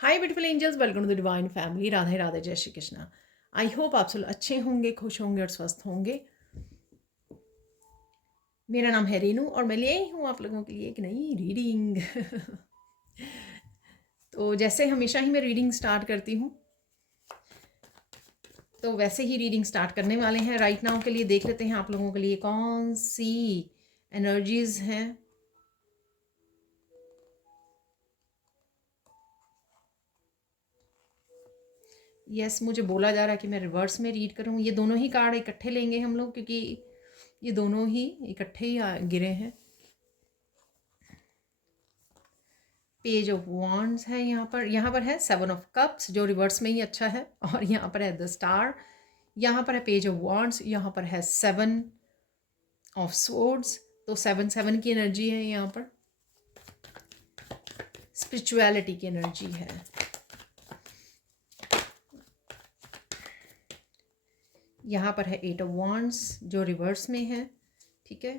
Hi beautiful angels, welcome to the divine family. Radhe Radhe, जय Shri Krishna. I hope आप सब अच्छे होंगे, खुश होंगे और स्वस्थ होंगे। मेरा नाम है रेनू और मैं ले आई हूँ आप लोगों के लिए एक नई रीडिंग। तो जैसे हमेशा ही मैं रीडिंग स्टार्ट करती हूँ, तो वैसे ही रीडिंग स्टार्ट करने वाले हैं। राइट नाउ के लिए देख लेते हैं आप लोगों के लिए कौन सी एनर्जीज हैं। यस, मुझे बोला जा रहा है कि मैं रिवर्स में रीड करूँ। ये दोनों ही कार्ड इकट्ठे लेंगे हम लोग, क्योंकि ये दोनों ही इकट्ठे ही गिरे हैं। पेज ऑफ वॉन्ड्स है यहाँ पर है सेवन ऑफ कप्स, जो रिवर्स में ही अच्छा है। और यहाँ पर है द स्टार, यहाँ पर है पेज ऑफ वॉन्ड्स, यहाँ पर है सेवन ऑफ स्वॉर्ड्स। तो सेवन सेवन की एनर्जी है, यहाँ पर स्पिरिचुअलिटी की एनर्जी है। यहाँ पर है एट ऑफ वॉन्ड्स, जो रिवर्स में है। ठीक है,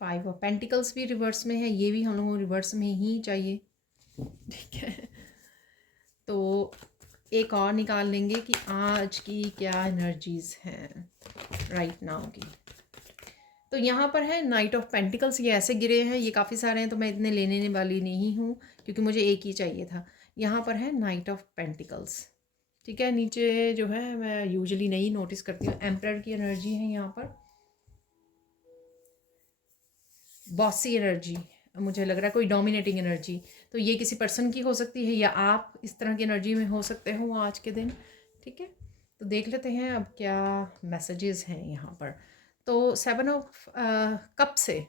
फाइव ऑफ पेंटिकल्स भी रिवर्स में है, ये भी हम लोगों को रिवर्स में ही चाहिए। ठीक है, तो एक और निकाल लेंगे कि आज की क्या एनर्जीज हैं राइट नाउ की। तो यहाँ पर है नाइट ऑफ पेंटिकल्स, ये ऐसे गिरे हैं, ये काफ़ी सारे हैं तो मैं इतने लेने वाली नहीं हूँ क्योंकि मुझे एक ही चाहिए था। यहाँ पर है नाइट ऑफ पेंटिकल्स। ठीक है, नीचे जो है मैं यूजुअली नहीं नोटिस करती हूँ, एम्परर की एनर्जी है यहाँ पर, बॉसी एनर्जी। मुझे लग रहा है कोई डोमिनेटिंग एनर्जी। तो ये किसी पर्सन की हो सकती है या आप इस तरह की एनर्जी में हो सकते हो आज के दिन। ठीक है, तो देख लेते हैं अब क्या मैसेजेस हैं यहाँ पर। तो सेवन ऑफ कप से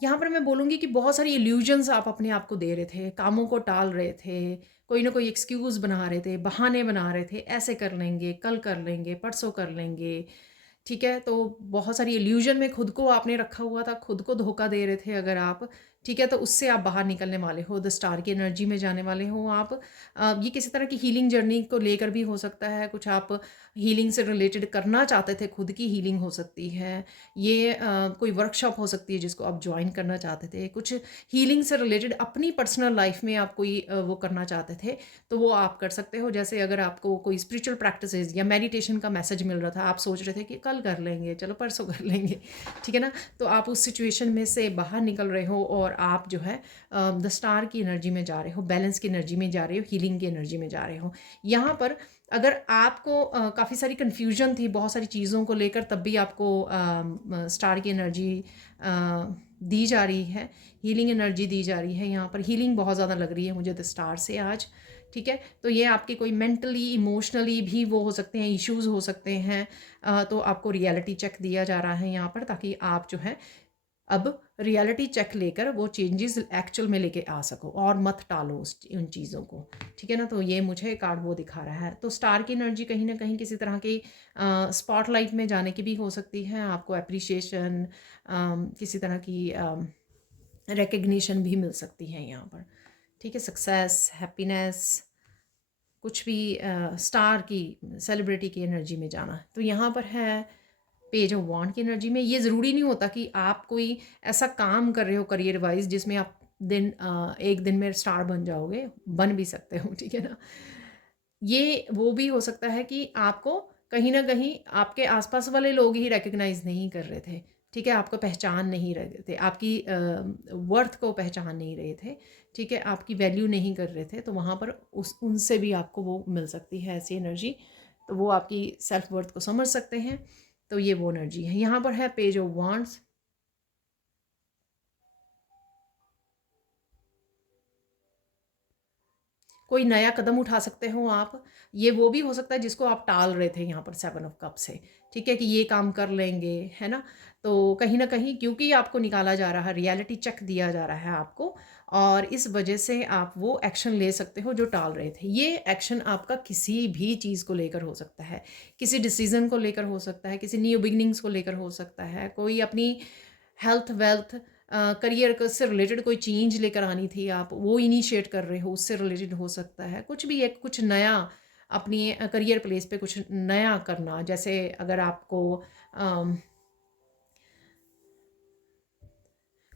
यहाँ पर मैं बोलूँगी कि बहुत सारी इल्यूजन्स आप अपने आप को दे रहे थे, कामों को टाल रहे थे, कोई ना कोई एक्सक्यूज़ बना रहे थे, बहाने बना रहे थे, ऐसे कर लेंगे, कल कर लेंगे, परसों कर लेंगे। ठीक है, तो बहुत सारी इल्यूजन में खुद को आपने रखा हुआ था, खुद को धोखा दे रहे थे अगर आप। ठीक है, तो उससे आप बाहर निकलने वाले हो, द स्टार की एनर्जी में जाने वाले हो आप। ये किसी तरह की हीलिंग जर्नी को लेकर भी हो सकता है, कुछ आप हीलिंग से रिलेटेड करना चाहते थे, खुद की हीलिंग हो सकती है। ये कोई वर्कशॉप हो सकती है जिसको आप ज्वाइन करना चाहते थे, कुछ हीलिंग से रिलेटेड अपनी पर्सनल लाइफ में आप कोई वो करना चाहते थे, तो वो आप कर सकते हो। जैसे अगर आपको कोई स्पिरिचुअल प्रैक्टिसेस या मेडिटेशन का मैसेज मिल रहा था, आप सोच रहे थे कि कल कर लेंगे, चलो परसों कर लेंगे। ठीक है ना, तो आप उस सिचुएशन में से बाहर निकल रहे हो और आप जो है द स्टार की एनर्जी में जा रहे हो, बैलेंस की एनर्जी में जा रहे हो, हीलिंग की एनर्जी में जा रहे हो। यहाँ पर अगर आपको काफ़ी सारी कन्फ्यूजन थी बहुत सारी चीज़ों को लेकर, तब भी आपको स्टार की एनर्जी दी जा रही है, हीलिंग एनर्जी दी जा रही है। यहाँ पर हीलिंग बहुत ज़्यादा लग रही है मुझे द स्टार से आज। ठीक है, तो ये आपके कोई मेंटली इमोशनली भी वो हो सकते हैं, इश्यूज़ हो सकते हैं। तो आपको रियलिटी चेक दिया जा रहा है यहाँ पर, ताकि आप जो है अब रियलिटी चेक लेकर वो चेंजेस एक्चुअल में लेके आ सको और मत टालो उन चीज़ों को। ठीक है ना, तो ये मुझे कार्ड वो दिखा रहा है। तो स्टार की एनर्जी कहीं ना कहीं किसी तरह की स्पॉटलाइट में जाने की भी हो सकती है, आपको अप्रिशिएशन, किसी तरह की रिकग्निशन भी मिल सकती है यहाँ पर। ठीक है, सक्सेस, हैप्पीनेस, कुछ भी स्टार की सेलिब्रिटी की एनर्जी में जाना। तो यहाँ पर है पेज ऑफ वॉन्ड की एनर्जी में। ये ज़रूरी नहीं होता कि आप कोई ऐसा काम कर रहे हो करियर वाइज जिसमें आप एक दिन में स्टार बन जाओगे, बन भी सकते हो। ठीक है ना, ये वो भी हो सकता है कि आपको कहीं ना कहीं आपके आसपास वाले लोग ही रिकग्नाइज नहीं कर रहे थे। ठीक है, आपको पहचान नहीं रहे थे, आपकी वर्थ को पहचान नहीं रहे थे। ठीक है, आपकी वैल्यू नहीं कर रहे थे, तो वहाँ पर उनसे भी आपको वो मिल सकती है ऐसी एनर्जी। तो वो आपकी सेल्फ वर्थ को समझ सकते हैं, तो ये वो एनर्जी है। यहाँ पर है पेज ऑफ वांड्स, कोई नया कदम उठा सकते हो आप। ये वो भी हो सकता है जिसको आप टाल रहे थे यहाँ पर सेवन ऑफ कप से। ठीक है, कि ये काम कर लेंगे, है ना। तो कहीं ना कहीं क्योंकि आपको निकाला जा रहा है, रियलिटी चेक दिया जा रहा है आपको, और इस वजह से आप वो एक्शन ले सकते हो जो टाल रहे थे। ये एक्शन आपका किसी भी चीज़ को लेकर हो सकता है, किसी डिसीजन को लेकर हो सकता है, किसी न्यू बिगनिंग्स को लेकर हो सकता है, कोई अपनी हेल्थ, वेल्थ, करियर से रिलेटेड कोई चेंज लेकर आनी थी, आप वो इनिशिएट कर रहे हो, उससे रिलेटेड हो सकता है। कुछ भी एक कुछ नया अपनी करियर प्लेस पे कुछ नया करना, जैसे अगर आपको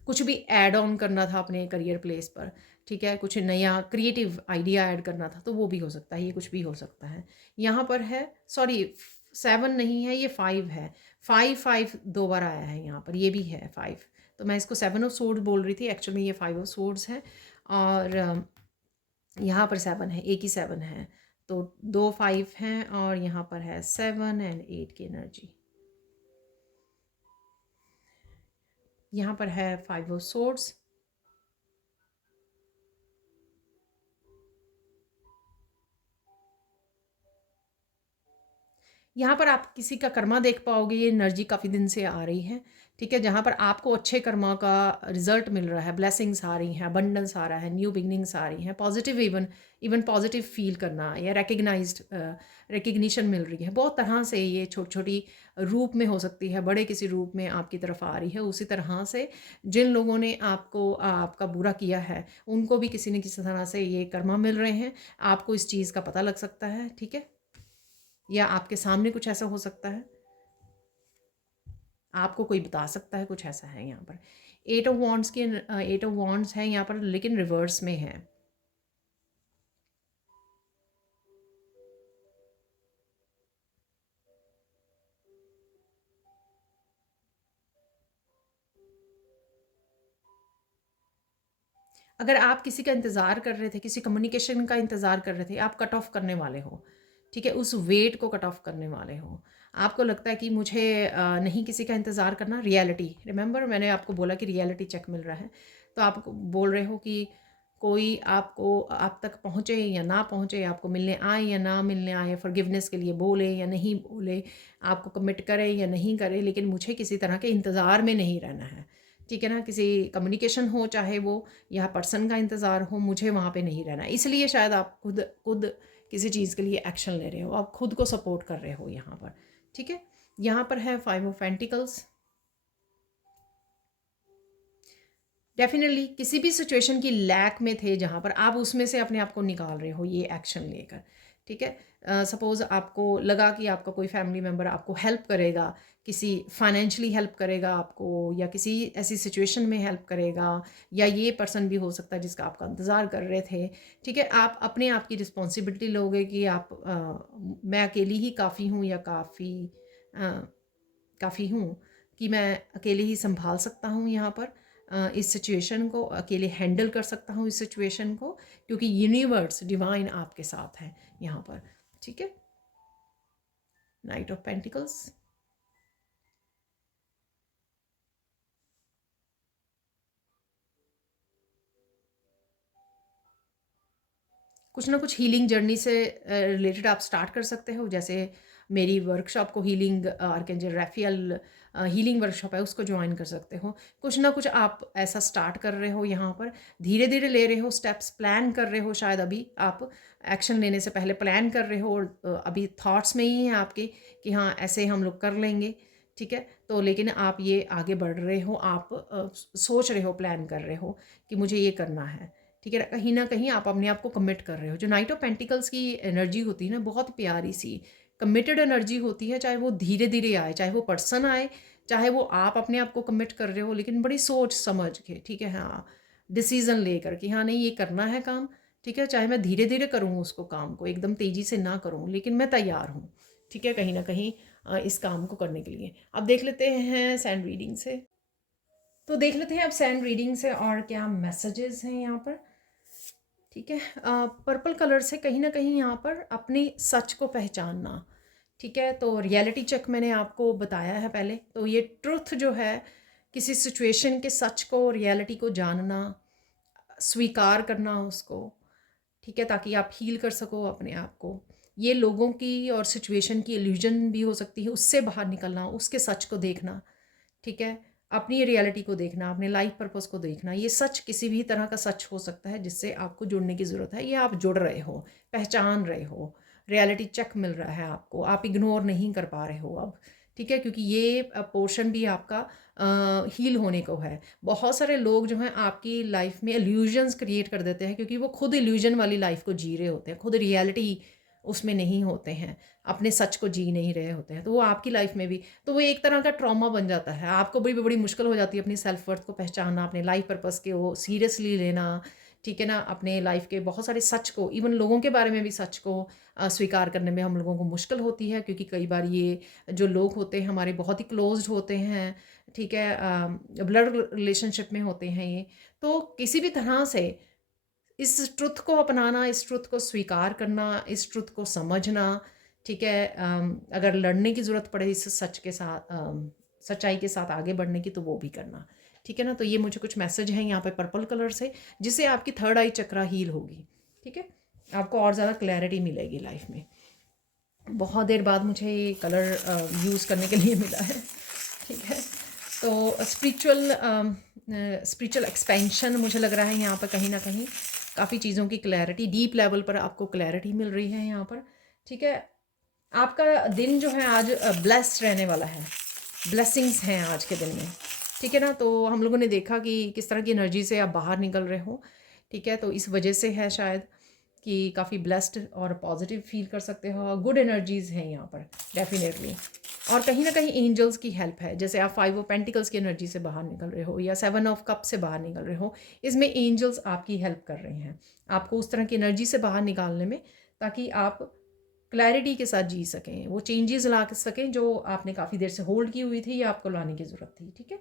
कुछ भी ऐड ऑन करना था अपने करियर प्लेस पर, ठीक है, कुछ नया क्रिएटिव आइडिया ऐड करना था, तो वो भी हो सकता है, ये कुछ भी हो सकता है। यहाँ पर है, सॉरी 7 नहीं है, ये 5 है। 5 2 बार आया है यहाँ पर, ये भी है 5। तो मैं इसको 7 ऑफ सोर्ड्स बोल रही थी, एक्चुअली में ये 5 ऑफ सोर्ड्स है। और यहाँ पर 7 है, एक ही 7 है, तो 2 5 हैं, और यहाँ पर है 7 एंड 8 की एनर्जी। यहाँ पर है 5 ऑफ सोर्ड्स। यहाँ पर आप किसी का कर्मा देख पाओगे, ये एनर्जी काफ़ी दिन से आ रही है, ठीक है, जहाँ पर आपको अच्छे कर्मा का रिजल्ट मिल रहा है, ब्लेसिंग्स आ रही हैं, अबंडेंस आ रहा है, न्यू बिगनिंग्स आ रही हैं, पॉजिटिव इवन पॉजिटिव फील करना या रिकग्निशन मिल रही है। बहुत तरह से ये छोटी छोटी रूप में हो सकती है, बड़े किसी रूप में आपकी तरफ आ रही है। उसी तरह से जिन लोगों ने आपका बुरा किया है, उनको भी किसी न किसी तरह से ये कर्मा मिल रहे हैं। आपको इस चीज़ का पता लग सकता है, ठीक है, या आपके सामने कुछ ऐसा हो सकता है, आपको कोई बता सकता है, कुछ ऐसा है। यहाँ पर 8 ऑफ वॉन्ड्स की 8 ऑफ वॉन्ड्स है यहाँ पर, लेकिन रिवर्स में है। अगर आप किसी का इंतज़ार कर रहे थे, किसी कम्युनिकेशन का इंतज़ार कर रहे थे, आप कट ऑफ करने वाले हो, ठीक है, उस वेट को कट ऑफ करने वाले हो। आपको लगता है कि मुझे नहीं किसी का इंतज़ार करना, रियलिटी, रिमेंबर मैंने आपको बोला कि रियलिटी चेक मिल रहा है, तो आप बोल रहे हो कि कोई आपको आप तक पहुँचे या ना पहुँचे, आपको मिलने आए या ना मिलने आए, फॉरगिवनेस के लिए बोले या नहीं बोले, आपको कमिट करे या नहीं करे, लेकिन मुझे किसी तरह के इंतज़ार में नहीं रहना है, ठीक है ना। किसी कम्युनिकेशन हो, चाहे वो या पर्सन का इंतज़ार हो, मुझे वहाँ पे नहीं रहना। इसलिए शायद आप खुद खुद किसी चीज़ के लिए एक्शन ले रहे हो, आप खुद को सपोर्ट कर रहे हो यहाँ पर, ठीक है। यहाँ पर है 5 ऑफ पेंटिकल्स। डेफिनेटली किसी भी सिचुएशन की लैक में थे जहाँ पर आप उसमें से अपने आप को निकाल रहे हो ये एक्शन लेकर, ठीक है। सपोज़ आपको लगा कि आपका कोई फैमिली मेम्बर आपको हेल्प करेगा, किसी फाइनेंशियली हेल्प करेगा आपको, या किसी ऐसी सिचुएशन में हेल्प करेगा, या ये पर्सन भी हो सकता है जिसका आपका इंतज़ार कर रहे थे, ठीक है। आप अपने आप की रिस्पॉन्सिबिलिटी लोगे कि मैं अकेली ही काफ़ी हूँ, या काफ़ी हूँ कि मैं अकेले ही संभाल सकता हूँ यहाँ पर, इस सिचुएशन को अकेले हैंडल कर सकता हूँ इस सिचुएशन को, क्योंकि यूनिवर्स डिवाइन आपके साथ है यहाँ पर, ठीक है। Night of pentacles. कुछ ना कुछ हीलिंग जर्नी से रिलेटेड आप स्टार्ट कर सकते हो, जैसे मेरी वर्कशॉप को हीलिंग आर्कएंजल रैफियल हीलिंग वर्कशॉप है, उसको ज्वाइन कर सकते हो। कुछ ना कुछ आप ऐसा स्टार्ट कर रहे हो यहाँ पर, धीरे धीरे ले रहे हो स्टेप्स, प्लान कर रहे हो, शायद अभी आप एक्शन लेने से पहले प्लान कर रहे हो, और अभी थॉट्स में ही है आपके कि हाँ ऐसे हम लोग कर लेंगे, ठीक है। तो लेकिन आप ये आगे बढ़ रहे हो, आप सोच रहे हो, प्लान कर रहे हो कि मुझे ये करना है, ठीक है। कहीं ना कहीं आप अपने आप को कमिट कर रहे हो। जो नाइट ऑफ पेंटिकल्स की एनर्जी होती है ना, बहुत प्यारी सी कमिटेड एनर्जी होती है, चाहे वो धीरे धीरे आए, चाहे वो पर्सन आए, चाहे वो आप अपने आप को कमिट कर रहे हो, लेकिन बड़ी सोच समझ के, ठीक है, हाँ, डिसीजन लेकर कि हाँ नहीं ये करना है काम, ठीक है, चाहे मैं धीरे धीरे करूँ उसको, काम को एकदम तेज़ी से ना करूँ, लेकिन मैं तैयार हूँ, ठीक है, कहीं ना कहीं इस काम को करने के लिए। अब देख लेते हैं सैंड रीडिंग से। तो देख लेते हैं अब सैंड रीडिंग से और क्या मैसेजेस हैं यहाँ पर, ठीक है। पर्पल कलर से कहीं ना कहीं यहाँ पर अपनी सच को पहचानना, ठीक है। तो रियलिटी चेक मैंने आपको बताया है पहले, तो ये ट्रुथ जो है, किसी सिचुएशन के सच को, रियलिटी को जानना, स्वीकार करना उसको, ठीक है, ताकि आप हील कर सको अपने आप को। ये लोगों की और सिचुएशन की इल्यूजन भी हो सकती है, उससे बाहर निकलना, उसके सच को देखना, ठीक है। अपनी रियलिटी को देखना, अपने लाइफ पर्पस को देखना, ये सच किसी भी तरह का सच हो सकता है जिससे आपको जुड़ने की ज़रूरत है, ये आप जुड़ रहे हो, पहचान रहे हो, रियलिटी चेक मिल रहा है आपको, आप इग्नोर नहीं कर पा रहे हो अब, ठीक है, क्योंकि ये पोर्शन भी आपका हील होने को है। बहुत सारे लोग जो हैं आपकी लाइफ में इल्यूजन्स क्रिएट कर देते हैं, क्योंकि वो खुद इल्यूजन वाली लाइफ को जी रहे होते हैं, खुद रियलिटी उसमें नहीं होते हैं, अपने सच को जी नहीं रहे होते हैं, तो वो आपकी लाइफ में भी, तो वो एक तरह का ट्रॉमा बन जाता है। आपको बड़ी बड़ी मुश्किल हो जाती है अपनी सेल्फ वर्थ को पहचानना, अपने लाइफ पर्पस के वो सीरियसली लेना, ठीक है ना, अपने लाइफ के बहुत सारे सच को, इवन लोगों के बारे में भी सच को स्वीकार करने में हम लोगों को मुश्किल होती है, क्योंकि कई बार ये जो लोग होते हैं हमारे बहुत ही क्लोज्ड होते हैं, ठीक है, ब्लड रिलेशनशिप में होते हैं ये। तो किसी भी तरह से इस ट्रुथ को अपनाना, इस ट्रुथ को स्वीकार करना, इस ट्रुथ को समझना, ठीक है, अगर लड़ने की ज़रूरत पड़े इस सच के साथ, सच्चाई के साथ आगे बढ़ने की, तो वो भी करना, ठीक है ना। तो ये मुझे कुछ मैसेज हैं यहाँ पे पर्पल कलर से, जिससे आपकी थर्ड आई चक्रा हील होगी, ठीक है, आपको और ज़्यादा क्लैरिटी मिलेगी लाइफ में। बहुत देर बाद मुझे ये कलर यूज़ करने के लिए मिला है, ठीक है। तो स्पिरिचुअल एक्सपेंशन मुझे लग रहा है यहाँ पर कहीं ना कहीं काफ़ी चीज़ों की क्लैरिटी, डीप लेवल पर आपको क्लैरिटी मिल रही है यहाँ पर, ठीक है। आपका दिन जो है आज ब्लेस्ड रहने वाला है, ब्लेसिंग्स हैं आज के दिन में, ठीक है ना। तो हम लोगों ने देखा कि किस तरह की एनर्जी से आप बाहर निकल रहे हो, ठीक है, तो इस वजह से है शायद कि काफ़ी ब्लेस्ड और पॉजिटिव फील कर सकते हो, गुड एनर्जीज़ हैं यहाँ पर डेफिनेटली। और कहीं ना कहीं एंजल्स की हेल्प है, जैसे आप 5 ऑफ पेंटिकल्स की एनर्जी से बाहर निकल रहे हो या 7 ऑफ कप से बाहर निकल रहे हो, इसमें एंजल्स आपकी हेल्प कर रहे हैं आपको उस तरह की एनर्जी से बाहर निकालने में, ताकि आप क्लैरिटी के साथ जी सकें, वो चेंजेस ला सकें जो आपने काफ़ी देर से होल्ड की हुई थी या आपको लाने की ज़रूरत थी, ठीक है।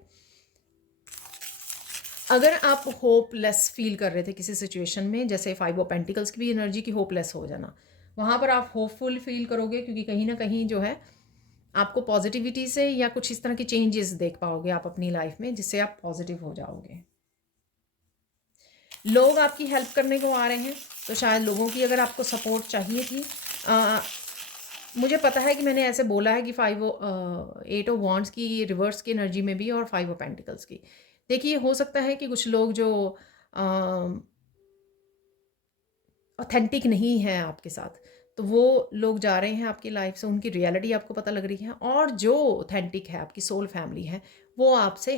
अगर आप होपलेस फील कर रहे थे किसी सिचुएशन में, जैसे 5 ऑफ पेंटिकल्स की भी एनर्जी की होपलेस हो जाना, वहाँ पर आप होपफुल फील करोगे, क्योंकि कहीं ना कहीं जो है आपको पॉजिटिविटी से या कुछ इस तरह की चेंजेस देख पाओगे आप अपनी लाइफ में, जिससे आप पॉजिटिव हो जाओगे। लोग आपकी हेल्प करने को आ रहे हैं, तो शायद लोगों की अगर आपको सपोर्ट चाहिए थी, मुझे पता है कि मैंने ऐसे बोला है कि 8 ऑफ वॉन्ड्स की रिवर्स की एनर्जी में भी और 5 ऑफ पेंटिकल्स की। देखिए, हो सकता है कि कुछ लोग जो ऑथेंटिक नहीं है आपके साथ, तो वो लोग जा रहे हैं आपकी लाइफ से, उनकी रियलिटी आपको पता लग रही है, और जो ऑथेंटिक है आपकी सोल फैमिली है, वो आपसे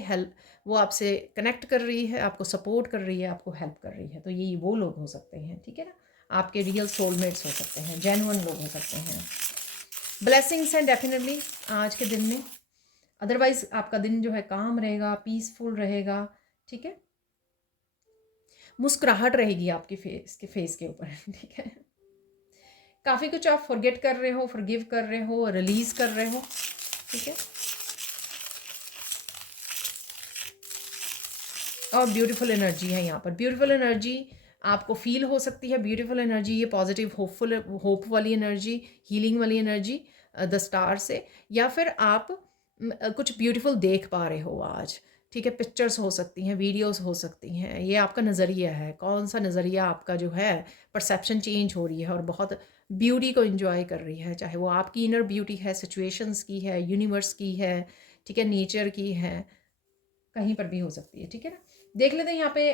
कनेक्ट कर रही है, आपको सपोर्ट कर रही है, आपको हेल्प कर रही है। तो ये वो लोग हो सकते हैं, ठीक है ना, आपके रियल सोलमेट्स हो सकते हैं, जेन्युइन लोग हो सकते हैं। ब्लेसिंग्स हैं डेफिनेटली आज के दिन में, अदरवाइज आपका दिन जो है काम रहेगा, पीसफुल रहेगा, ठीक है, मुस्कुराहट रहेगी आपके फेस के ऊपर, ठीक है। काफ़ी कुछ आप फॉरगेट कर रहे हो, फॉरगिव कर रहे हो, रिलीज कर रहे हो, ठीक है। और ब्यूटीफुल एनर्जी है यहाँ पर, ब्यूटीफुल एनर्जी आपको फील हो सकती है, ब्यूटीफुल एनर्जी, ये पॉजिटिव होप वाली एनर्जी, हीलिंग वाली एनर्जी द स्टार से, या फिर आप कुछ ब्यूटीफुल देख पा रहे हो आज, ठीक है। पिक्चर्स हो सकती हैं, वीडियोस हो सकती हैं, ये आपका नज़रिया है, कौन सा नज़रिया आपका जो है परसेप्शन चेंज हो रही है और बहुत ब्यूटी को एंजॉय कर रही है, चाहे वो आपकी इनर ब्यूटी है, सिचुएशंस की है, यूनिवर्स की है, ठीक है, नेचर की है, कहीं पर भी हो सकती है, ठीक है ना। देख लेते हैं यहाँ पे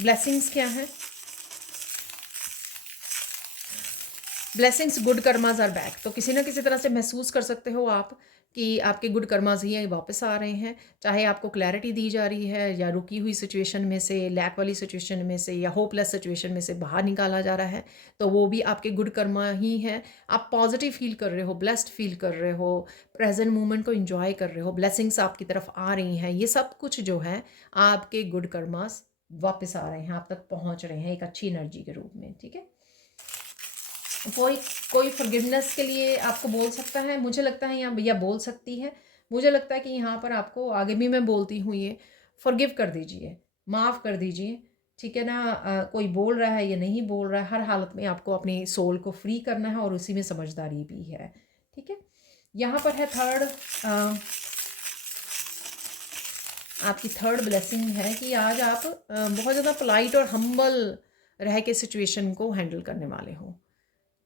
ब्लेसिंग्स क्या है। Blessings, good karmas are back. तो किसी ना किसी तरह से महसूस कर सकते हो आप कि आपके गुड कर्माज ही वापस आ रहे हैं, चाहे आपको क्लैरिटी दी जा रही है या रुकी हुई सिचुएशन में से, लैक वाली सिचुएशन में से या होपलेस सिचुएशन में से बाहर निकाला जा रहा है, तो वो भी आपके गुड कर्मा ही है। आप पॉजिटिव फील कर रहे हो, ब्लेस्ड फील कर रहे हो, प्रेजेंट मोमेंट को एंजॉय कर रहे हो, ब्लेसिंग्स आपकी तरफ आ रही हैं, ये सब कुछ जो है आपके गुड कर्मास वापस आ रहे हैं, आप तक पहुंच रहे हैं एक अच्छी एनर्जी के रूप में, ठीक है। कोई फॉरगिवनेस के लिए आपको बोल सकता है, मुझे लगता है यहाँ भैया बोल सकती है, मुझे लगता है कि यहाँ पर आपको, आगे भी मैं बोलती हूँ, ये फॉरगिव कर दीजिए, माफ़ कर दीजिए, ठीक है ना। कोई बोल रहा है या नहीं बोल रहा है, हर हालत में आपको अपनी सोल को फ्री करना है, और उसी में समझदारी भी है, ठीक है। यहाँ पर है आपकी थर्ड ब्लेसिंग है कि आज आप बहुत ज़्यादा पोलाइट और हम्बल रह के सिचुएशन को हैंडल करने वाले हो,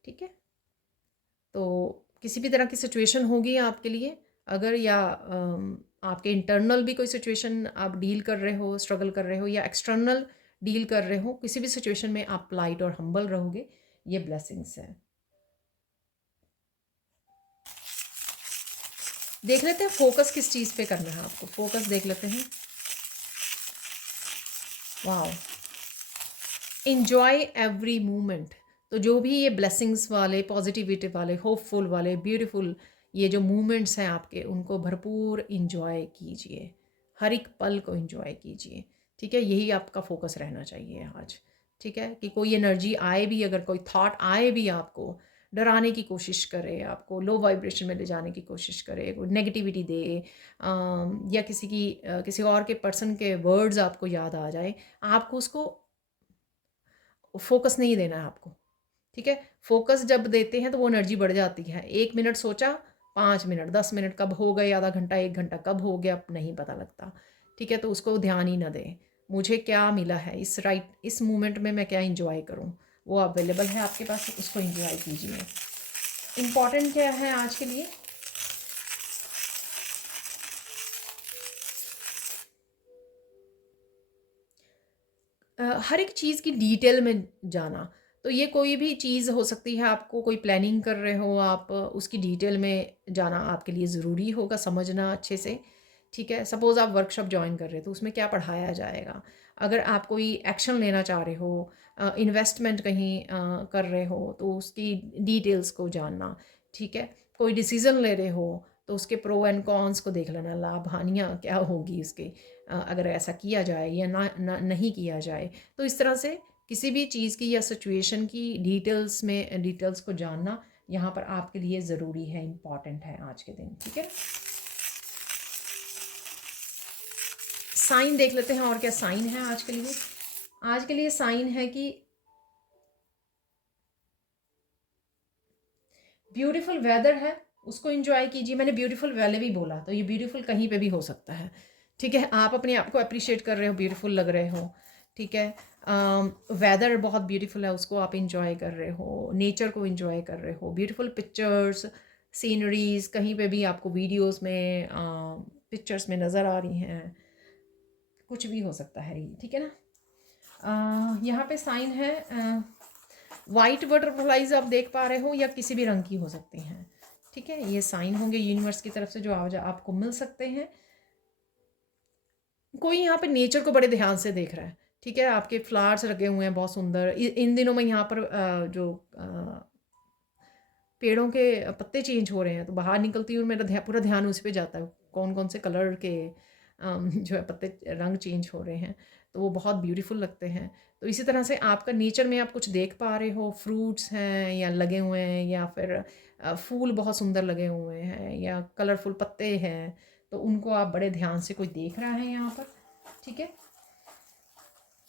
ठीक है। तो किसी भी तरह की सिचुएशन होगी आपके लिए, अगर या आपके इंटरनल भी कोई सिचुएशन आप डील कर रहे हो, स्ट्रगल कर रहे हो, या एक्सटर्नल डील कर रहे हो, किसी भी सिचुएशन में आप पोलाइट और हम्बल रहोगे, ये ब्लेसिंग्स है। देख लेते हैं फोकस किस चीज़ पे करना है आपको, फोकस देख लेते हैं। Wow, enjoy every moment. तो जो भी ये ब्लेसिंग्स वाले, पॉजिटिविटी वाले, होपफुल वाले, ब्यूटीफुल ये जो मोमेंट्स हैं आपके, उनको भरपूर इंजॉय कीजिए, हर एक पल को इंजॉय कीजिए। ठीक है, यही आपका फोकस रहना चाहिए आज। ठीक है, कि कोई एनर्जी आए भी, अगर कोई थॉट आए भी आपको, डराने की कोशिश करे, आपको लो वाइब्रेशन में ले जाने की कोशिश करे, कोई नेगेटिविटी दे, या किसी और के पर्सन के वर्ड्स आपको याद आ जाए, आपको उसको फोकस नहीं देना है आपको। ठीक है, फोकस जब देते हैं तो वो एनर्जी बढ़ जाती है। 1 मिनट सोचा, 5 मिनट, 10 मिनट कब हो गए, आधा घंटा, 1 घंटा कब हो गया नहीं पता लगता। ठीक है, तो उसको ध्यान ही ना दें। मुझे क्या मिला है इस मोमेंट में, मैं क्या इंजॉय करूँ, वो अवेलेबल है आपके पास, उसको इंजॉय कीजिए। इम्पॉर्टेंट क्या है आज के लिए? हर एक चीज़ की डिटेल में जाना। तो ये कोई भी चीज़ हो सकती है, आपको कोई प्लानिंग कर रहे हो आप, उसकी डिटेल में जाना आपके लिए ज़रूरी होगा, समझना अच्छे से। ठीक है, सपोज़ आप वर्कशॉप जॉइन कर रहे हो तो उसमें क्या पढ़ाया जाएगा। अगर आप कोई एक्शन लेना चाह रहे हो, इन्वेस्टमेंट कहीं कर रहे हो, तो उसकी डिटेल्स को जानना। ठीक है, कोई डिसीज़न ले रहे हो तो उसके प्रो एंड कॉन्स को देख लेना, लाभ हानियाँ क्या होगी इसके, अगर ऐसा किया जाए या नहीं किया जाए। तो इस तरह से किसी भी चीज़ की या सिचुएशन की डिटेल्स को जानना यहाँ पर आपके लिए ज़रूरी है, इम्पॉर्टेंट है आज के दिन। ठीक है, साइन देख लेते हैं और क्या साइन है आज के लिए। आज के लिए साइन है कि ब्यूटीफुल वेदर है, उसको एंजॉय कीजिए। मैंने ब्यूटीफुल वैले भी बोला, तो ये ब्यूटीफुल कहीं पे भी हो सकता है। ठीक है, आप अपने आप को अप्रिशिएट कर रहे हो, ब्यूटीफुल लग रहे हो। ठीक है, वेदर बहुत ब्यूटीफुल है, उसको आप इंजॉय कर रहे हो, नेचर को इंजॉय कर रहे हो, ब्यूटीफुल पिक्चर्स, सीनरीज कहीं पे भी आपको वीडियोस में, पिक्चर्स में नज़र आ रही हैं, कुछ भी हो सकता है ये। ठीक है ना, यहाँ पे साइन है वाइट बटरफ्लाइज आप देख पा रहे हो, या किसी भी रंग की हो सकती हैं। ठीक है, ये साइन होंगे यूनिवर्स की तरफ से जो आपको मिल सकते हैं। कोई यहाँ पे नेचर को बड़े ध्यान से देख रहा है। ठीक है, आपके फ्लावर्स लगे हुए हैं बहुत सुंदर। इन दिनों में यहाँ पर जो पेड़ों के पत्ते चेंज हो रहे हैं, तो बाहर निकलती हूँ, मेरा पूरा ध्यान उसी पे जाता है, कौन कौन से कलर के जो है पत्ते रंग चेंज हो रहे हैं, तो वो बहुत ब्यूटीफुल लगते हैं। तो इसी तरह से आपका नेचर में आप कुछ देख पा रहे हो, फ्रूट्स हैं या लगे हुए हैं, या फिर फूल बहुत सुंदर लगे हुए हैं, या कलरफुल पत्ते हैं, तो उनको आप बड़े ध्यान से कोई देख रहा है यहाँ पर। ठीक है,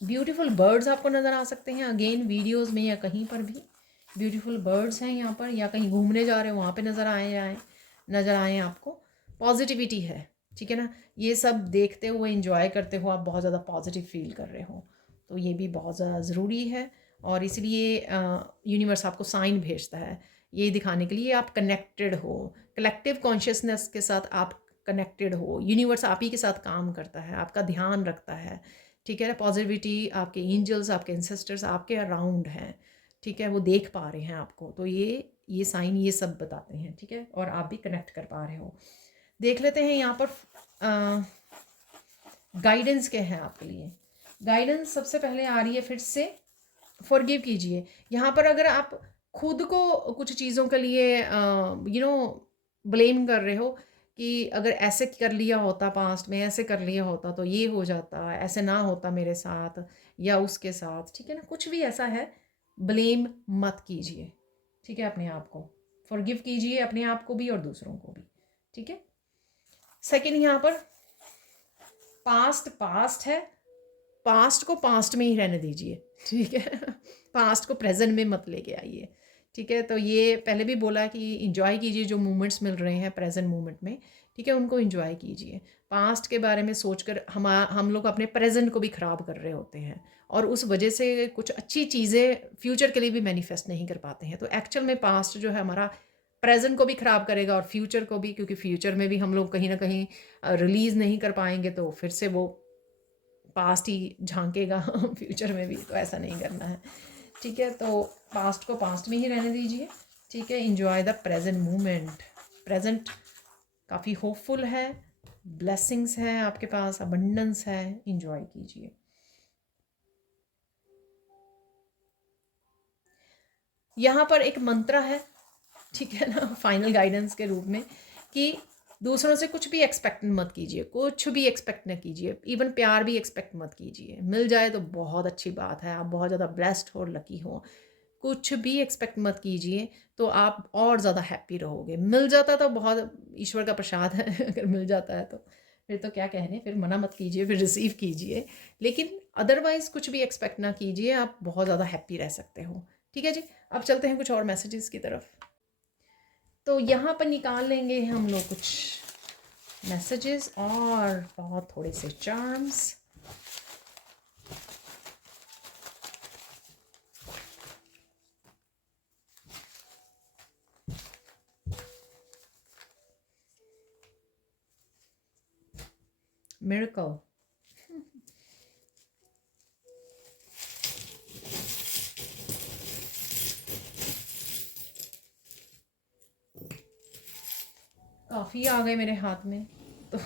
ब्यूटीफुल बर्ड्स आपको नज़र आ सकते हैं, अगेन वीडियोस में या कहीं पर भी ब्यूटीफुल बर्ड्स हैं यहाँ पर, या कहीं घूमने जा रहे हो वहाँ पे नज़र आए आपको। पॉजिटिविटी है। ठीक है ना, ये सब देखते हुए इंजॉय करते हो, आप बहुत ज़्यादा पॉजिटिव फील कर रहे हो, तो ये भी बहुत ज़्यादा ज़रूरी है। और इसलिए यूनिवर्स आपको साइन भेजता है ये दिखाने के लिए आप कनेक्टेड हो, कलेक्टिव कॉन्शियसनेस के साथ आप कनेक्टेड हो। यूनिवर्स आप ही के साथ काम करता है, आपका ध्यान रखता है। ठीक है, पॉजिटिविटी, आपके एंजल्स, आपके एंसेस्टर्स आपके अराउंड हैं। ठीक है, वो देख पा रहे हैं आपको, तो ये साइन ये सब बताते हैं। ठीक है, और आप भी कनेक्ट कर पा रहे हो। देख लेते हैं यहाँ पर गाइडेंस क्या है आपके लिए। गाइडेंस सबसे पहले आ रही है फिर से, फॉरगिव कीजिए। यहाँ पर अगर आप खुद को कुछ चीज़ों के लिए ब्लेम कर रहे हो, कि अगर ऐसे कर लिया होता, पास्ट में ऐसे कर लिया होता तो ये हो जाता, ऐसे ना होता मेरे साथ या उसके साथ। ठीक है ना, कुछ भी ऐसा है, ब्लेम मत कीजिए। ठीक है, अपने आप को फॉरगिव कीजिए, अपने आप को भी और दूसरों को भी। ठीक है, सेकंड यहाँ पर पास्ट पास्ट है, पास्ट को पास्ट में ही रहने दीजिए। ठीक है, पास्ट को प्रेजेंट में मत लेके आइए। ठीक है, तो ये पहले भी बोला कि इंजॉय कीजिए जो मोमेंट्स मिल रहे हैं प्रेजेंट मोमेंट में। ठीक है, उनको इंजॉय कीजिए। पास्ट के बारे में सोचकर हम लोग अपने प्रेजेंट को भी ख़राब कर रहे होते हैं, और उस वजह से कुछ अच्छी चीज़ें फ्यूचर के लिए भी मैनिफेस्ट नहीं कर पाते हैं। तो एक्चुअल में पास्ट जो है हमारा प्रेजेंट को भी ख़राब करेगा और फ्यूचर को भी, क्योंकि फ्यूचर में भी हम लोग कहीं ना कहीं रिलीज़ नहीं कर पाएंगे, तो फिर से वो पास्ट ही झांकेगा फ्यूचर में भी, तो ऐसा नहीं करना है। ठीक है, तो पास्ट को पास्ट में ही रहने दीजिए। ठीक है, enjoy the present moment. Present काफ़ी होपफुल है, ब्लेसिंग्स हैं आपके पास, अबंडेंस है, इंजॉय कीजिए। यहाँ पर एक मंत्र है, ठीक है ना, फाइनल गाइडेंस के रूप में, कि दूसरों से कुछ भी एक्सपेक्ट मत कीजिए, कुछ भी एक्सपेक्ट न कीजिए, इवन प्यार भी एक्सपेक्ट मत कीजिए। मिल जाए तो बहुत अच्छी बात है, आप बहुत ज़्यादा ब्लेस्ड हो, लकी हो। कुछ भी एक्सपेक्ट मत कीजिए, तो आप और ज़्यादा हैप्पी रहोगे। मिल जाता तो बहुत ईश्वर का प्रसाद है अगर मिल जाता है तो फिर तो क्या कहने, फिर मना मत कीजिए, फिर रिसीव कीजिए। लेकिन अदरवाइज़ कुछ भी एक्सपेक्ट ना कीजिए, आप बहुत ज़्यादा हैप्पी रह सकते हो। ठीक है जी, अब चलते हैं कुछ और मैसेजेस की तरफ। तो यहाँ पर निकाल लेंगे हम लोग कुछ मैसेजेस और बहुत थोड़े से चार्म्स। मिरेकल। काफ़ी आ गए मेरे हाथ में तो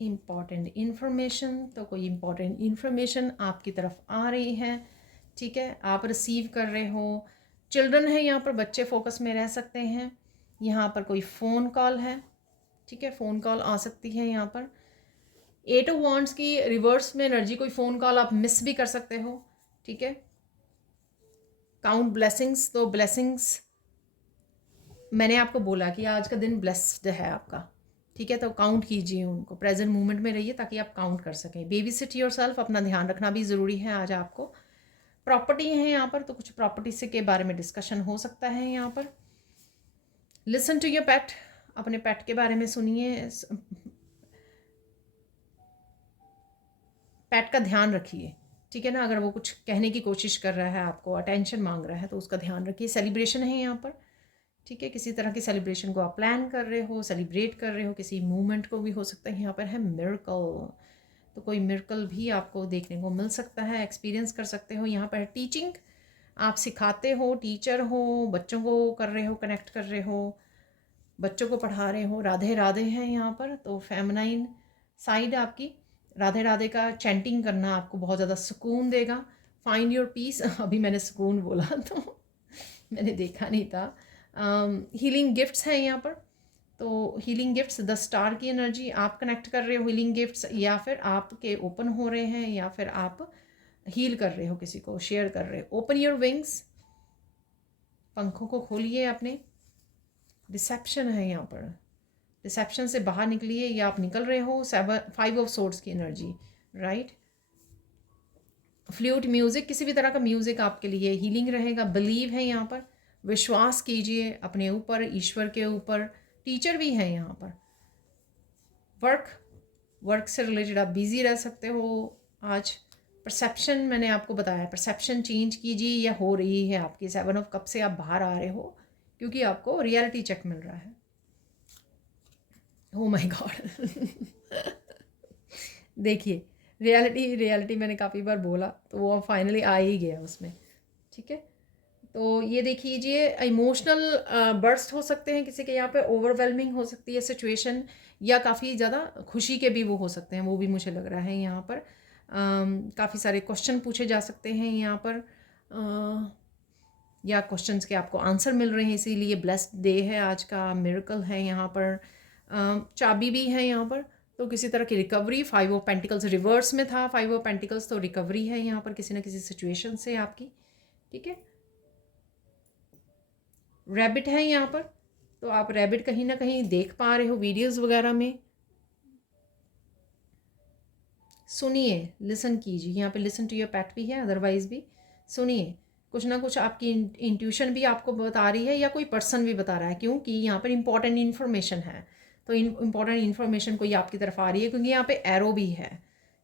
इम्पॉर्टेंट इन्फॉर्मेशन, तो कोई इम्पॉर्टेंट इन्फॉर्मेशन आपकी तरफ आ रही है, ठीक है, आप रिसीव कर रहे हो। चिल्ड्रन है यहाँ पर, बच्चे फोकस में रह सकते हैं। यहाँ पर कोई फ़ोन कॉल है, ठीक है, फ़ोन कॉल आ सकती है यहाँ पर। 8 ऑफ वांड्स की रिवर्स में एनर्जी, कोई फ़ोन कॉल आप मिस भी कर सकते हो, ठीक है। काउंट ब्लेसिंग्स, तो ब्लेसिंग्स मैंने आपको बोला कि आज का दिन ब्लेस्ड है आपका, ठीक है, तो काउंट कीजिए उनको, प्रेजेंट मोमेंट में रहिए ताकि आप काउंट कर सकें। बेबी सिट योरसेल्फ, अपना ध्यान रखना भी ज़रूरी है आज आपको। प्रॉपर्टी है यहाँ पर, तो कुछ प्रॉपर्टी से के बारे में डिस्कशन हो सकता है यहाँ पर। लिसन टू योर पेट, अपने पेट के बारे में सुनिए, पेट का ध्यान रखिए, ठीक है ना। अगर वो कुछ कहने की कोशिश कर रहा है, आपको अटेंशन मांग रहा है, तो उसका ध्यान रखिए। सेलिब्रेशन है यहाँ पर, ठीक है, किसी तरह की सेलिब्रेशन को आप प्लान कर रहे हो, सेलिब्रेट कर रहे हो, किसी मूवमेंट को भी हो सकता है। यहाँ पर है मिरेकल, तो कोई मिरेकल भी आपको देखने को मिल सकता है, एक्सपीरियंस कर सकते हो। यहाँ पर है टीचिंग, आप सिखाते हो, टीचर हो, बच्चों को कर रहे हो, कनेक्ट कर रहे हो, बच्चों को पढ़ा रहे हो। राधे राधे है यहाँ पर, तो फेमिनाइन साइड आपकी, राधे राधे का चैंटिंग करना आपको बहुत ज़्यादा सुकून देगा। फाइंड योर पीस अभी मैंने सुकून बोला तो मैंने देखा नहीं था। हीलिंग गिफ्ट्स हैं यहाँ पर, तो हीलिंग गिफ्ट्स, द स्टार की एनर्जी, आप कनेक्ट कर रहे हो हीलिंग गिफ्ट्स, या फिर आपके ओपन हो रहे हैं, या फिर आप हील कर रहे हो, किसी को शेयर कर रहे हो। ओपन योर विंग्स, पंखों को खोलिए अपने। डिसेप्शन है यहाँ पर, डिसेप्शन से बाहर निकलिए, या आप निकल रहे हो। 5 ऑफ सोर्ड्स की एनर्जी, राइट। फ्लूट म्यूज़िक, किसी भी तरह का म्यूज़िक आपके लिए हीलिंग रहेगा। बिलीव है यहाँ पर, विश्वास कीजिए अपने ऊपर, ईश्वर के ऊपर। टीचर भी है यहाँ पर। वर्क से रिलेटेड आप बिजी रह सकते हो आज। परसेप्शन मैंने आपको बताया, परसेप्शन चेंज कीजिए, या हो रही है आपकी। 7 ऑफ कप से आप बाहर आ रहे हो, क्योंकि आपको रियलिटी चेक मिल रहा है। ओ माय गॉड देखिए, रियलिटी मैंने काफ़ी बार बोला, तो वो फाइनली आ ही गया उसमें, ठीक है। तो ये देख लीजिए, इमोशनल बर्स्ट हो सकते हैं किसी के यहाँ पे, ओवरवेलमिंग हो सकती है सिचुएशन, या काफ़ी ज़्यादा खुशी के भी वो हो सकते हैं, वो भी मुझे लग रहा है यहाँ पर। काफ़ी सारे क्वेश्चन पूछे जा सकते हैं यहाँ पर, या क्वेश्चंस के आपको आंसर मिल रहे हैं, इसीलिए ब्लेस्ड डे है आज का। मिरेकल है यहाँ पर। चाबी भी है यहाँ पर, तो किसी तरह की रिकवरी। 5 ऑफ पेंटिकल्स रिवर्स में था, 5 ऑफ पेंटिकल्स, तो रिकवरी है यहाँ पर किसी न किसी सिचुएशन से आपकी, ठीक है। रैबिट है यहाँ पर, तो आप रैबिट कहीं ना कहीं देख पा रहे हो वीडियोस वगैरह में। सुनिए, लिसन कीजिए, यहाँ पे लिसन टू योर पेट भी है, अदरवाइज भी सुनिए। कुछ ना कुछ आपकी इंट्यूशन भी आपको बता रही है, या कोई पर्सन भी बता रहा है, क्योंकि यहाँ पर इंपॉर्टेंट इन्फॉर्मेशन है। तो इम्पॉर्टेंट इन्फॉर्मेशन कोई आपकी तरफ आ रही है, क्योंकि यहाँ पे एरो भी है,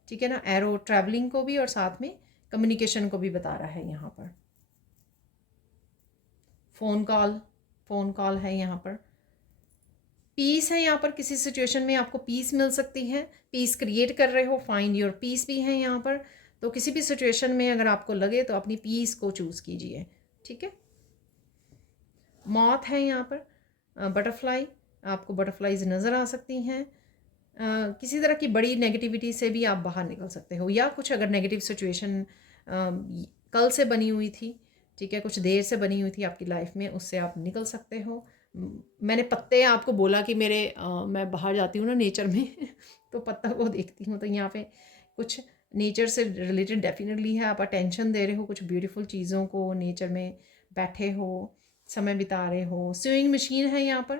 ठीक है ना। एरो ट्रैवलिंग को भी और साथ में कम्युनिकेशन को भी बता रहा है यहाँ पर। फ़ोन कॉल है यहाँ पर। पीस है यहाँ पर, किसी सिचुएशन में आपको पीस मिल सकती है, पीस क्रिएट कर रहे हो। फाइंड योर पीस भी है यहाँ पर, तो किसी भी सिचुएशन में अगर आपको लगे तो अपनी पीस को चूज़ कीजिए, ठीक है। मॉथ है यहाँ पर, बटरफ्लाई, आपको बटरफ्लाईज नज़र आ सकती हैं। किसी तरह की बड़ी नेगेटिविटी से भी आप बाहर निकल सकते हो, या कुछ अगर नेगेटिव सिचुएशन कल से बनी हुई थी, ठीक है, कुछ देर से बनी हुई थी आपकी लाइफ में, उससे आप निकल सकते हो। मैंने पत्ते आपको बोला कि मेरे मैं बाहर जाती हूँ ना नेचर में तो पत्ता को देखती हूँ, तो यहाँ पे कुछ नेचर से रिलेटेड डेफिनेटली है। आप अटेंशन दे रहे हो कुछ ब्यूटीफुल चीज़ों को, नेचर में बैठे हो, समय बिता रहे हो। स्विंग मशीन है यहाँ पर,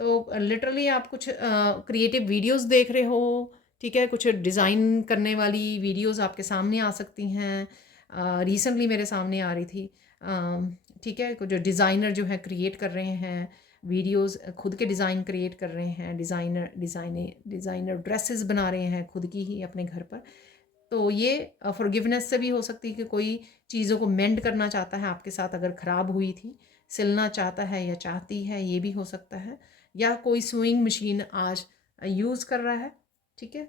तो लिटरली आप कुछ क्रिएटिव वीडियोस देख रहे हो, ठीक है, कुछ डिज़ाइन करने वाली वीडियोस आपके सामने आ सकती हैं। रिसेंटली मेरे सामने आ रही थी, ठीक है, कुछ जो डिज़ाइनर जो है क्रिएट कर रहे हैं वीडियोस, खुद के डिज़ाइन क्रिएट कर रहे हैं, डिज़ाइनर ड्रेसेस बना रहे हैं खुद की ही अपने घर पर। तो ये फॉरगिवनेस से भी हो सकती है कि कोई चीज़ों को मेंड करना चाहता है आपके साथ, अगर ख़राब हुई थी, सिलना चाहता है या चाहती है, ये भी हो सकता है। या कोई स्विंग मशीन आज यूज़ कर रहा है, ठीक है।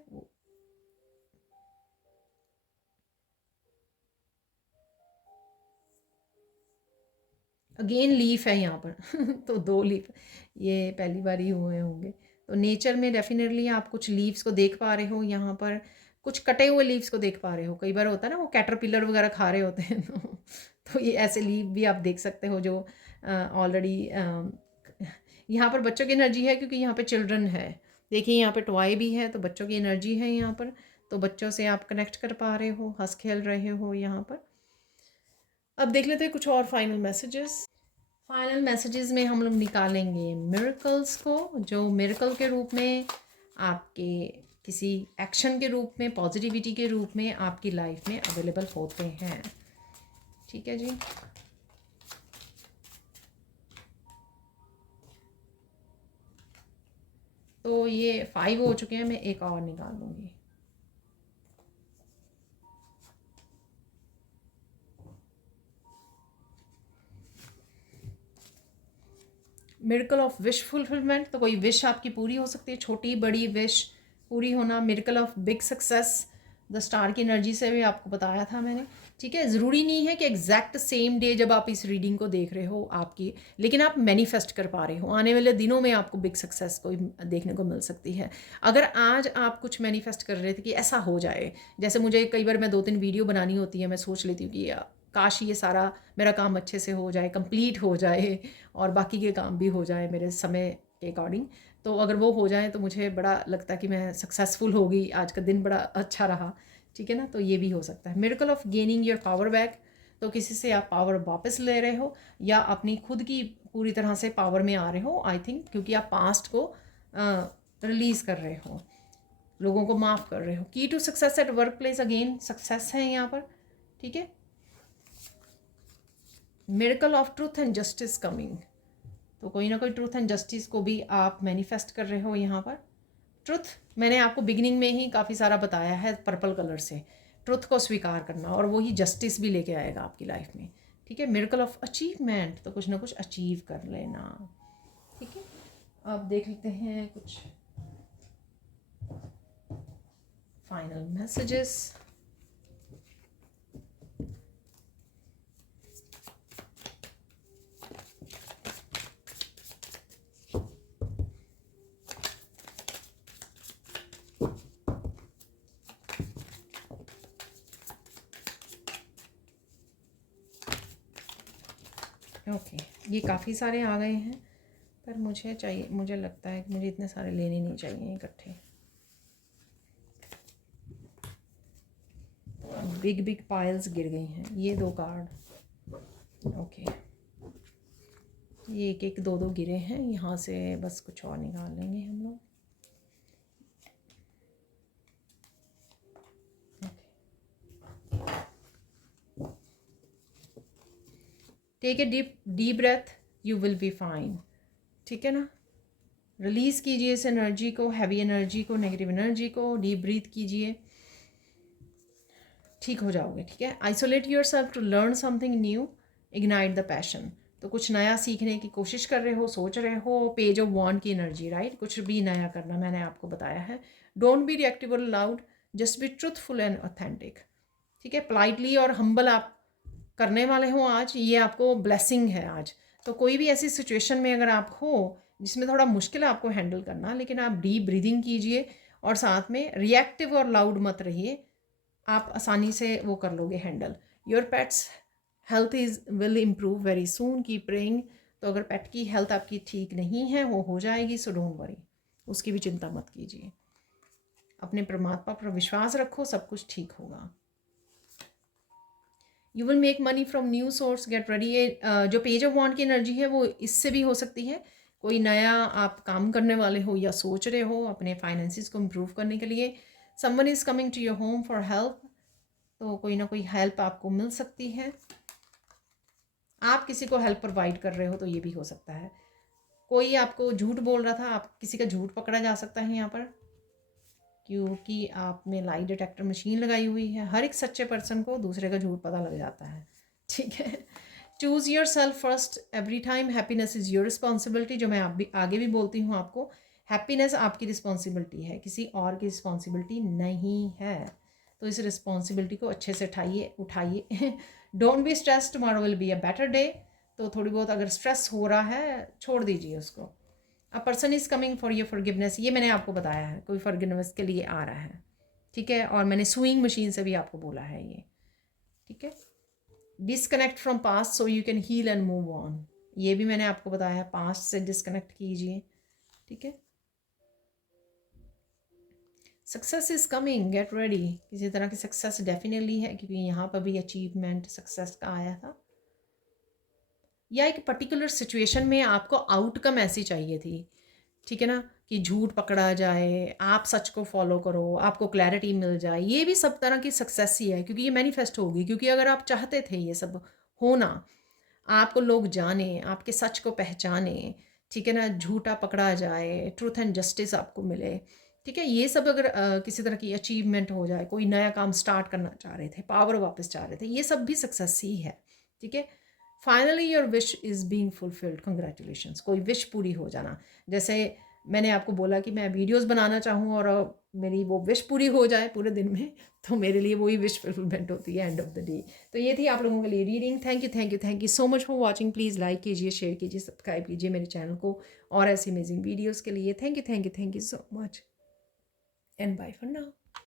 अगेन लीफ है यहाँ पर तो दो लीफ, ये पहली बार ही हुए होंगे। तो नेचर में डेफिनेटली आप कुछ लीव्स को देख पा रहे हो यहाँ पर, कुछ कटे हुए लीव्स को देख पा रहे हो। कई बार होता है ना वो कैटरपिलर वगैरह खा रहे होते हैं तो ये ऐसे लीव भी आप देख सकते हो जो ऑलरेडी यहाँ पर बच्चों की एनर्जी है, क्योंकि यहाँ पे चिल्ड्रन है। देखिए यहाँ पे टॉय भी है, तो बच्चों की एनर्जी है यहाँ पर, तो बच्चों से आप कनेक्ट कर पा रहे हो, हंस खेल रहे हो यहाँ पर। अब देख लेते हैं कुछ और फाइनल मैसेजेस। फाइनल मैसेजेस में हम लोग निकालेंगे मिरेकल्स को, जो मिरेकल के रूप में आपके किसी एक्शन के रूप में, पॉजिटिविटी के रूप में आपकी लाइफ में अवेलेबल होते हैं, ठीक है जी। तो ये 5 हो चुके हैं, मैं एक और निकाल लूँगी। मिरेकल ऑफ विश फुलफिलमेंट, तो कोई विश आपकी पूरी हो सकती है, छोटी बड़ी विश पूरी होना। Miracle of big success, the star की एनर्जी से भी आपको बताया था मैंने, ठीक है। ज़रूरी नहीं है कि एग्जैक्ट सेम डे जब आप इस रीडिंग को देख रहे हो आपकी, लेकिन आप मैनिफेस्ट कर पा रहे हो आने वाले दिनों में आपको बिग सक्सेस कोई देखने को मिल सकती है। अगर आज आप कुछ मैनिफेस्ट कर रहे थे कि ऐसा हो जाए, जैसे मुझे कई बार मैं 2-3 वीडियो बनानी होती है, मैं सोच लेती हूँ कि काश ये सारा मेरा काम अच्छे से हो जाए, कंप्लीट हो जाए और बाकी के काम भी हो जाए मेरे समय के अकॉर्डिंग। तो अगर वो हो जाए तो मुझे बड़ा लगता है कि मैं सक्सेसफुल हो गई, आज का दिन बड़ा अच्छा रहा, ठीक है ना। तो ये भी हो सकता है। Miracle of gaining your power back, तो किसी से आप पावर वापस ले रहे हो या अपनी खुद की पूरी तरह से पावर में आ रहे हो, आई थिंक, क्योंकि आप पास्ट को रिलीज़ कर रहे हो, लोगों को माफ़ कर रहे हो। Key to success at work place, again success है यहाँ पर, ठीक है। Miracle of truth and justice coming, तो कोई ना कोई ट्रूथ एंड जस्टिस को भी आप मैनिफेस्ट कर रहे हो यहाँ पर। ट्रुथ मैंने आपको बिगिनिंग में ही काफ़ी सारा बताया है पर्पल कलर से, ट्रुथ को स्वीकार करना, और वही जस्टिस भी लेके आएगा आपकी लाइफ में, ठीक है। मिरेकल ऑफ अचीवमेंट, तो कुछ ना कुछ अचीव कर लेना, ठीक है। अब देख लेते हैं कुछ फाइनल मैसेजेस। ओके, ये काफ़ी सारे आ गए हैं, पर मुझे चाहिए, मुझे लगता है कि मुझे इतने सारे लेने नहीं चाहिए इकट्ठे। बिग बिग पाइल्स गिर गई हैं, ये 2 कार्ड, ओके, ये एक एक 2-2 गिरे हैं, यहाँ से बस कुछ और निकाल लेंगे हम लोग। Take a deep breath, you will be fine, ठीक है ना। रिलीज़ कीजिए इस एनर्जी को, हैवी एनर्जी को, नेगेटिव एनर्जी को, डीप ब्रीथ कीजिए, ठीक हो जाओगे, ठीक है। Isolate yourself to learn something new, ignite the passion, तो कुछ नया सीखने की कोशिश कर रहे हो, सोच रहे हो। पेज ऑफ वॉन्ड की एनर्जी, राइट, कुछ भी नया करना, मैंने आपको बताया है। डोंट बी रिएक्टिव और loud, just be truthful and authentic, ठीक है। पोलाइटली और हम्बल आप करने वाले हो आज, ये आपको ब्लेसिंग है आज। तो कोई भी ऐसी सिचुएशन में अगर आप हो जिसमें थोड़ा मुश्किल है आपको हैंडल करना, लेकिन आप डीप ब्रीदिंग कीजिए और साथ में रिएक्टिव और लाउड मत रहिए, आप आसानी से वो कर लोगे handle. Your pets health is will improve very soon, keep praying. तो अगर पेट की हेल्थ आपकी ठीक नहीं है, वो हो जाएगी, सो डोंट वरी, उसकी भी चिंता मत कीजिए। अपने परमात्मा पर विश्वास रखो, सब कुछ ठीक होगा। You will make money from new source, get ready. जो पेज ऑफ वॉन्ड की एनर्जी है वो इससे भी हो सकती है। कोई नया आप काम करने वाले हो या सोच रहे हो अपने फाइनेंसिस को इम्प्रूव करने के लिए। Someone is coming to your home for help, तो कोई ना कोई हेल्प आपको मिल सकती है। आप किसी को हेल्प प्रोवाइड कर रहे हो तो ये भी हो सकता है। कोई आपको झूठ बोल रहा था, आप किसी का झूठ पकड़ा जा सकता है यहाँ पर, क्योंकि आप में लाई डिटेक्टर मशीन लगाई हुई है। हर एक सच्चे पर्सन को दूसरे का झूठ पता लग जाता है, ठीक है। Choose your self first every time, happiness is your responsibility. जो मैं आगे भी बोलती हूँ आपको, हैप्पीनेस आपकी रिस्पॉन्सिबिलिटी है, किसी और की रिस्पॉन्सिबिलिटी नहीं है। तो इस रिस्पॉन्सिबिलिटी को अच्छे से उठाइए। Don't be stress, tomorrow will be a better day. तो थोड़ी बहुत अगर स्ट्रेस हो रहा है छोड़ दीजिए उसको। A person is coming for your forgiveness, ये मैंने आपको बताया है, कोई फॉरगिवनेस के लिए आ रहा है, ठीक है। और मैंने स्विंग मशीन से भी आपको बोला है ये, ठीक है। Disconnect from past so you can heal and move on, ये भी मैंने आपको बताया है, पास्ट से डिसकनेक्ट कीजिए, ठीक है। Success is coming, get ready. किसी तरह की सक्सेस डेफिनेटली है, क्योंकि यहाँ पर भी अचीवमेंट सक्सेस का आया था, या एक पर्टिकुलर सिचुएशन में आपको आउटकम ऐसी चाहिए थी, ठीक है ना, कि झूठ पकड़ा जाए, आप सच को फॉलो करो, आपको क्लैरिटी मिल जाए। ये भी सब तरह की सक्सेस ही है, क्योंकि ये मैनिफेस्ट होगी। क्योंकि अगर आप चाहते थे ये सब होना, आपको लोग जाने, आपके सच को पहचाने, ठीक है ना, झूठा पकड़ा जाए, ट्रूथ एंड जस्टिस आपको मिले, ठीक है। ये सब अगर किसी तरह की अचीवमेंट हो जाए, कोई नया काम स्टार्ट करना चाह रहे थे, पावर वापस चाह रहे थे, ये सब भी सक्सेस ही है, ठीक है। Finally your wish is being fulfilled, congratulations. कोई विश पूरी हो जाना, जैसे मैंने आपको बोला कि मैं वीडियोस बनाना चाहूँ और मेरी वो विश पूरी हो जाए पूरे दिन में, तो मेरे लिए वही विश फुलफिलमेंट होती है एंड ऑफ द डे। तो ये थी आप लोगों के लिए reading. Thank you so much for watching. Please like कीजिए, शेयर कीजिए, सब्सक्राइब कीजिए मेरे चैनल को और ऐसी अमेजिंग वीडियोज़ के लिए। Thank you so much and bye for now.